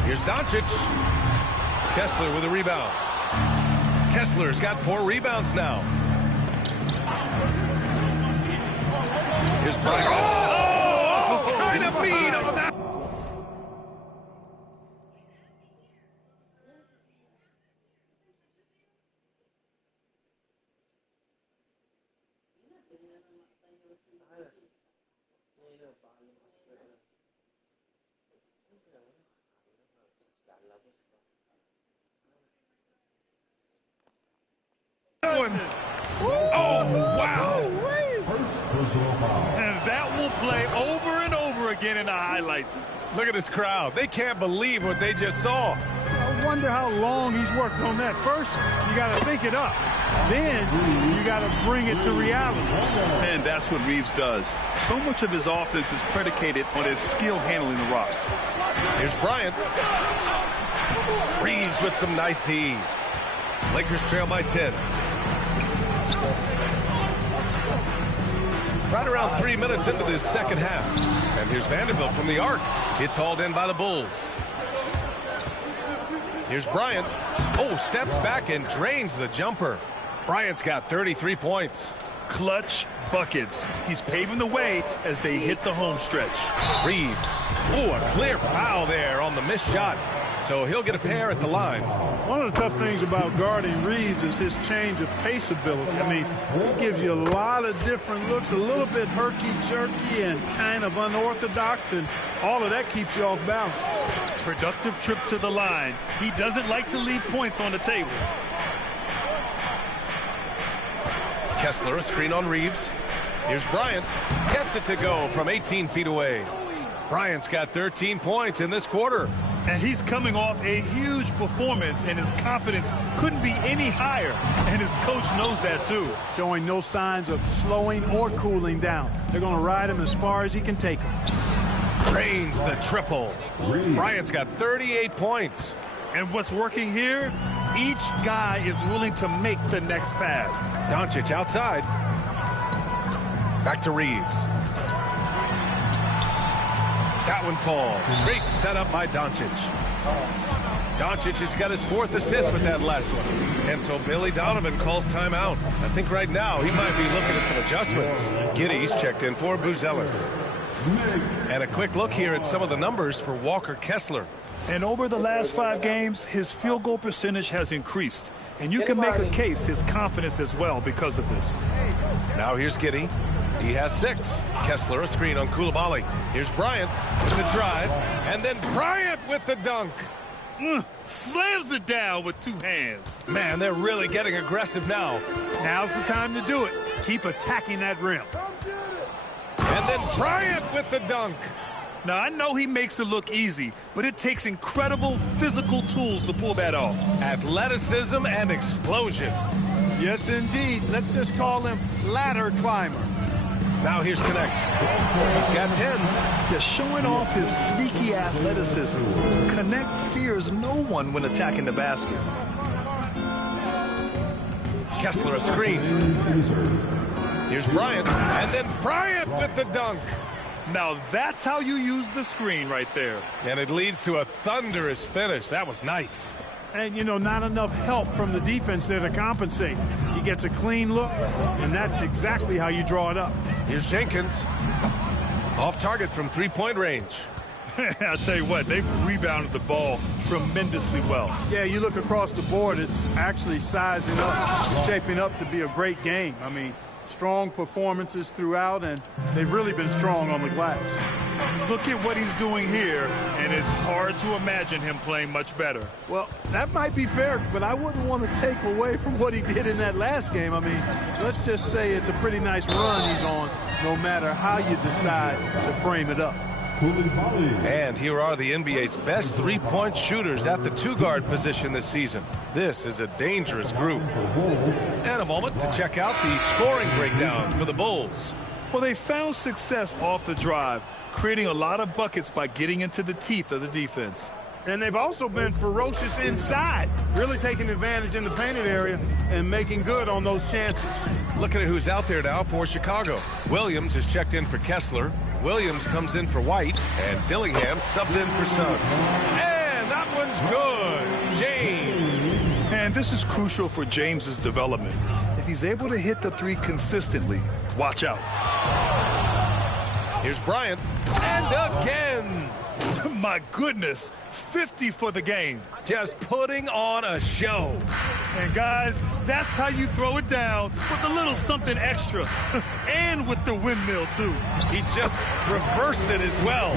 Here's Doncic. Kessler with a rebound. Kessler's got 4 rebounds now. Here's Bryant. Oh, kind of mean on that. Oh, wow. And that will play over and over again in the highlights. Look at this crowd. They can't believe what they just saw. I wonder how long he's worked on that. First, you got to think it up. Then, you got to bring it to reality. And that's what Reeves does. So much of his offense is predicated on his skill handling the rock. Here's Bryant. Reeves with some nice D. Lakers trail by 10. Right around 3 minutes into this second half. And here's Vanderbilt from the arc. It's hauled in by the Bulls. Here's Bryant. Oh, steps back and drains the jumper. Bryant's got 33 points. Clutch buckets. He's paving the way as they hit the home stretch. Reeves. Oh, a clear foul there on the missed shot. So he'll get a pair at the line. One of the tough things about guarding Reeves is his change of pace ability. I mean, he gives you a lot of different looks, a little bit herky-jerky and kind of unorthodox, and all of that keeps you off balance. Productive trip to the line. He doesn't like to leave points on the table. Kessler, a screen on Reeves. Here's Bryant. Gets it to go from 18 feet away. Bryant's got 13 points in this quarter. And he's coming off a huge performance, and his confidence couldn't be any higher. And his coach knows that, too. Showing no signs of slowing or cooling down. They're going to ride him as far as he can take him. Drains the triple. Bryant's got 38 points. And what's working here, each guy is willing to make the next pass. Doncic outside. Back to Reeves. That one falls. Great setup by Doncic. Doncic has got his 4th assist with that last one. And so Billy Donovan calls timeout. I think right now he might be looking at some adjustments. Giddy's checked in for Buzelis. And a quick look here at some of the numbers for Walker Kessler. And over the last 5 games, his field goal percentage has increased. And you can make a case his confidence as well because of this. Now here's Giddey. He has 6. Kessler, a screen on Koulibaly. Here's Bryant with the drive. And then Bryant with the dunk. Slams it down with 2 hands. Man, they're really getting aggressive now. Now's the time to do it. Keep attacking that rim. And then Bryant with the dunk. Now, I know he makes it look easy, but it takes incredible physical tools to pull that off. Athleticism and explosion. Yes, indeed. Let's just call him ladder climber. Now here's Connect. He's got 10. Yeah, showing off his sneaky athleticism. Connect fears no one when attacking the basket. Kessler a screen. Here's Bryant. And then Bryant with the dunk. Now that's how you use the screen right there. And it leads to a thunderous finish. That was nice. And, you know, not enough help from the defense there to compensate. He gets a clean look, and that's exactly how you draw it up. Here's Jenkins. Off target from three-point range. I'll tell you what, they've rebounded the ball tremendously well. Yeah, you look across the board, it's actually sizing up, shaping up to be a great game. I mean, strong performances throughout, and they've really been strong on the glass. Look at what he's doing here, and it's hard to imagine him playing much better. Well, that might be fair, but I wouldn't want to take away from what he did in that last game. I mean, let's just say it's a pretty nice run he's on, no matter how you decide to frame it up. And here are the NBA's best three-point shooters at the two-guard position this season. This is a dangerous group. And a moment to check out the scoring breakdown for the Bulls. Well, they found success off the drive, creating a lot of buckets by getting into the teeth of the defense. And they've also been ferocious inside, really taking advantage in the painted area and making good on those chances. Looking at who's out there now for Chicago. Williams is checked in for Kessler. Williams comes in for White, and Dillingham subbed in for Suggs. And that one's good. James. And this is crucial for James's development. If he's able to hit the three consistently, watch out. Here's Bryant. And again. My goodness, 50 for the game. Just putting on a show. And guys, that's how you throw it down with a little something extra. And with the windmill, too. He just reversed it as well.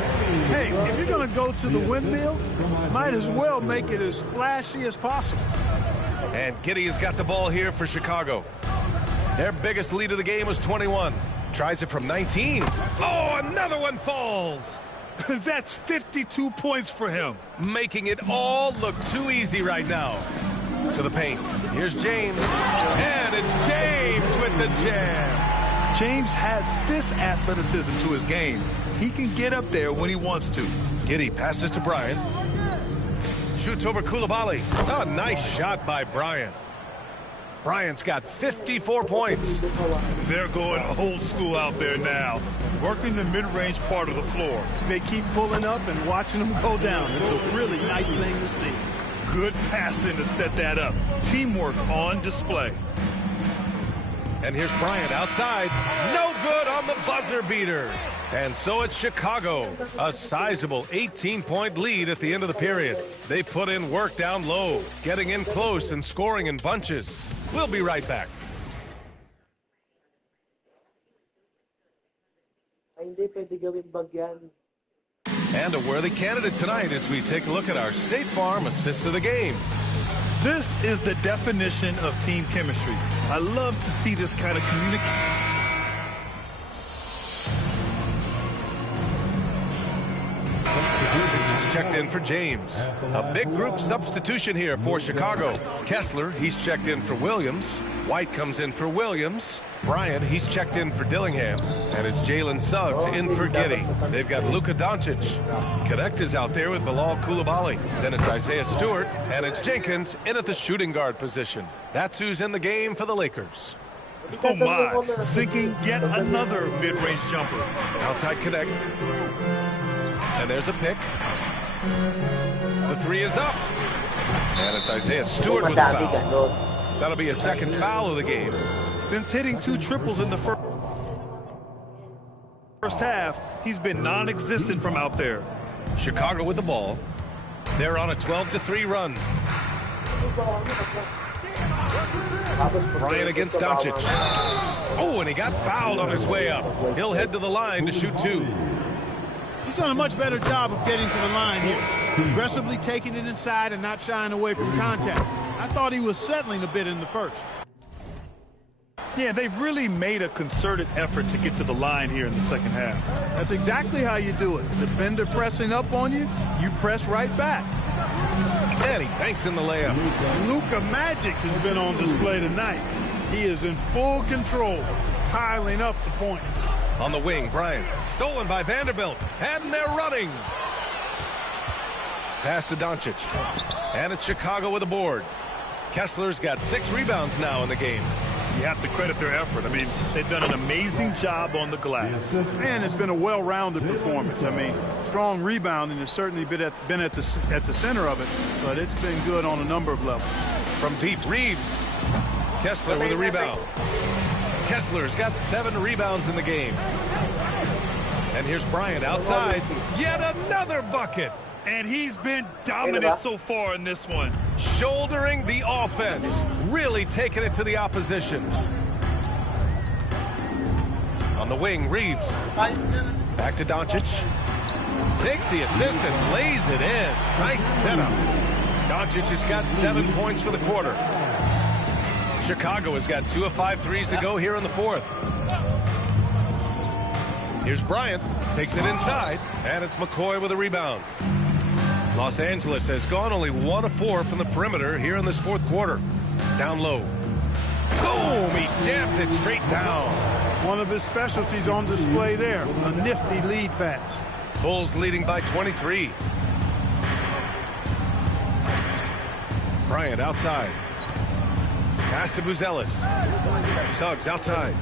Hey, if you're going to go to the windmill, might as well make it as flashy as possible. And Giddey has got the ball here for Chicago. Their biggest lead of the game was 21. Tries it from 19. Oh, another one falls. That's 52 points for him. Making it all look too easy right now. To the paint. Here's James. And it's James with the jam. James has this athleticism to his game. He can get up there when he wants to. Giddey passes to Bryant. Shoots over Coulibaly. Oh, nice shot by Bryant. Bryant's got 54 points. They're going old school out there now, working the mid-range part of the floor. They keep pulling up and watching them go down. It's a really nice thing to see. Good passing to set that up. Teamwork on display. And here's Bryant outside. No good on the buzzer beater. And so it's Chicago, a sizable 18-point lead at the end of the period. They put in work down low, getting in close and scoring in bunches. We'll be right back. And a worthy candidate tonight as we take a look at our State Farm assist of the game. This is the definition of team chemistry. I love to see this kind of communication. Checked in for James. A big group substitution here for Chicago. Kessler, he's checked in for Williams. White comes in for Williams. Bryant, he's checked in for Dillingham. And it's Jalen Suggs in for Giddey. They've got Luka Doncic. Connect is out there with Bilal Coulibaly. Then it's Isaiah Stewart. And it's Jenkins in at the shooting guard position. That's who's in the game for the Lakers. Oh my, sinking yet another mid-range jumper. Outside Connect. And there's a pick. The three is up. And it's Isaiah Stewart with a foul. That'll be a second foul of the game. Since hitting 2 triples in the first half, he's been non-existent from out there. Chicago with the ball. They're on a 12-3 run. Bryant against Doncic. Oh, and he got fouled on his way up. He'll head to the line to shoot 2. He's done a much better job of getting to the line here. aggressively taking it inside and not shying away from contact. I thought he was settling a bit in the first. Yeah, they've really made a concerted effort to get to the line here in the second half. That's exactly how you do it. Defender pressing up on you, you press right back. And he banks in the layup. Luka Magic has been on display tonight. He is in full control, piling up the points. On the wing, Bryant. Stolen by Vanderbilt. And they're running. Pass to Doncic. And it's Chicago with a board. Kessler's got 6 rebounds now in the game. You have to credit their effort. I mean, they've done an amazing job on the glass. And it's been a well-rounded performance. I mean, strong rebounding has certainly been at the center of it, but it's been good on a number of levels. From deep, Reeves. Kessler with a rebound. Kessler's got 7 rebounds in the game. And here's Bryant outside. Yet another bucket. And he's been dominant so far in this one. Shouldering the offense. Really taking it to the opposition. On the wing, Reeves. Back to Doncic. Takes the assist and lays it in. Nice setup. Doncic has got 7 points for the quarter. Chicago has got 2 of 5 threes to go here in the fourth. Here's Bryant. Takes it inside. And it's McCoy with a rebound. Los Angeles has gone only 1 of 4 from the perimeter here in this fourth quarter. Down low. Boom! He jams it straight down. One of his specialties on display there. A nifty lead pass. Bulls leading by 23. Bryant outside. Pass to Buzelis. Suggs outside.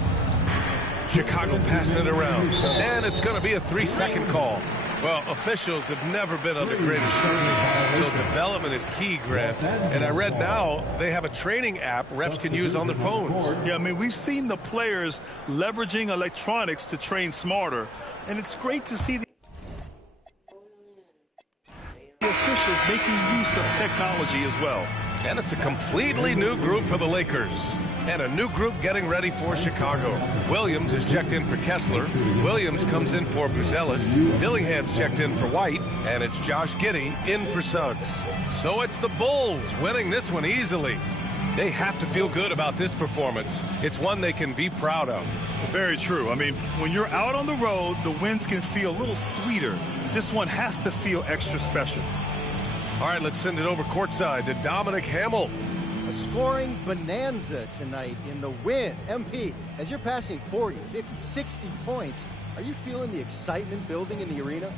Chicago passing it around. And it's going to be a 3-second call. Well, officials have never been under greater scrutiny, so development is key, Grant. And I read now they have a training app refs can use on their phones. Yeah, I mean, we've seen the players leveraging electronics to train smarter, and it's great to see the officials making use of technology as well. And it's a completely new group for the Lakers. And a new group getting ready for Chicago. Williams is checked in for Kessler. Williams comes in for Buzelis. Dillingham's checked in for White. And it's Josh Giddey in for Suggs. So it's the Bulls winning this one easily. They have to feel good about this performance. It's one they can be proud of. Very true. I mean, when you're out on the road, the wins can feel a little sweeter. This one has to feel extra special. All right, let's send it over courtside to Dominic Hamill. A scoring bonanza tonight in the win. MP, as you're passing 40, 50, 60 points, are you feeling the excitement building in the arena?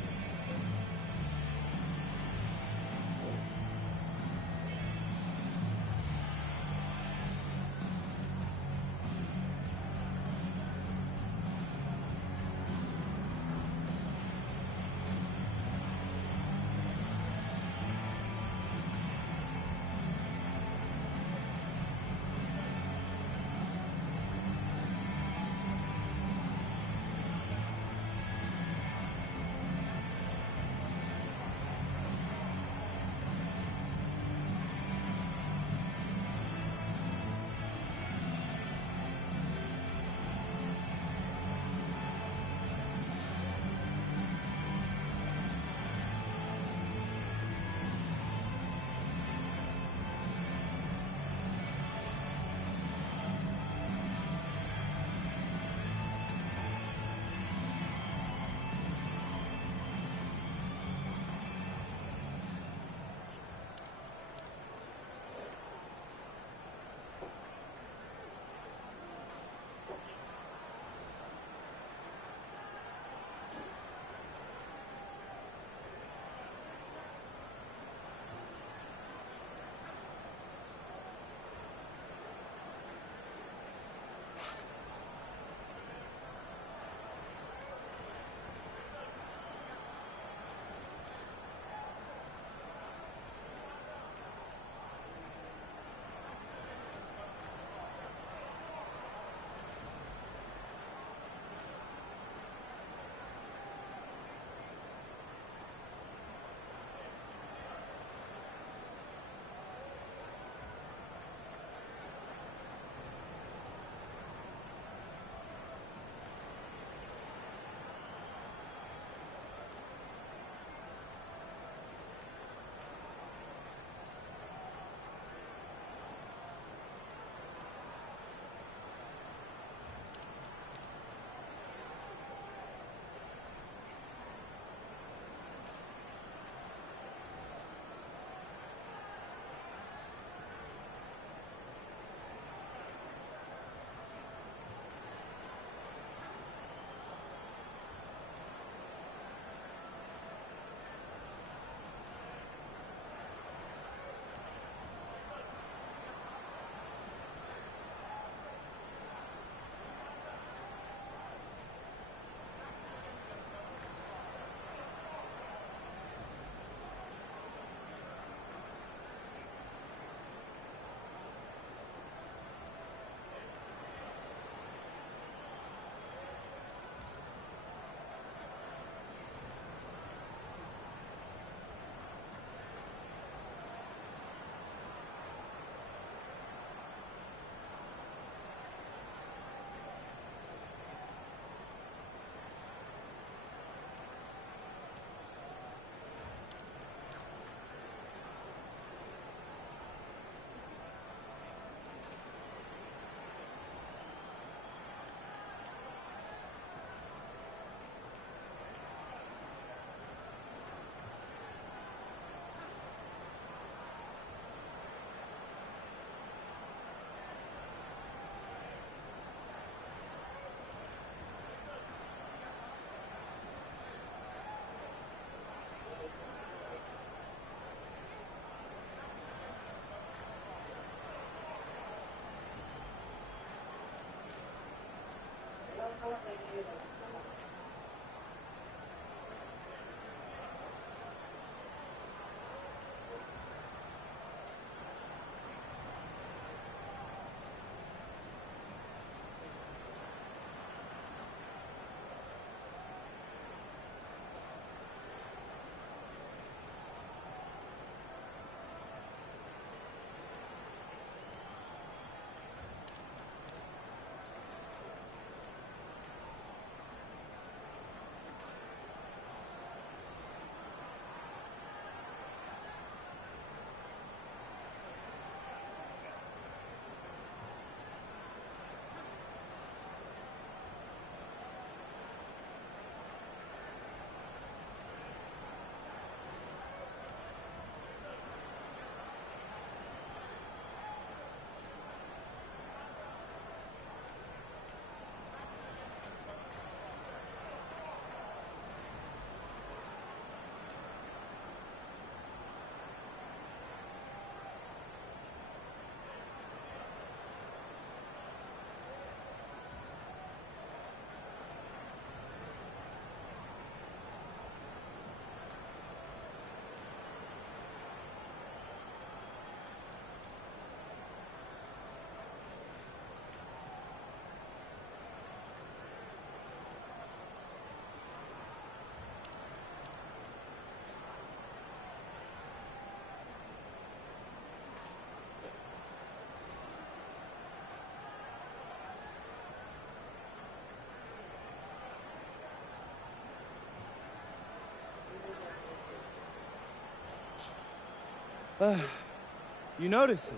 You notice it,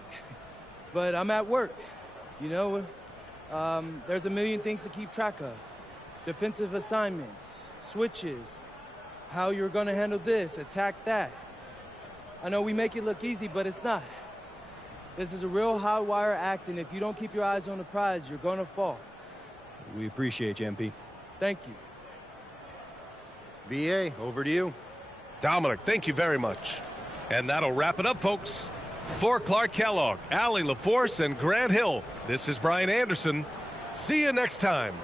but I'm at work. You know, there's a million things to keep track of. Defensive assignments, switches, how you're gonna handle this, attack that. I know we make it look easy, but it's not. This is a real high wire act, and if you don't keep your eyes on the prize, you're gonna fall. We appreciate you, MP. Thank you. VA, over to you. Dominic, thank you very much. And that'll wrap it up, folks. For Clark Kellogg, Allie LaForce, and Grant Hill, this is Brian Anderson. See you next time.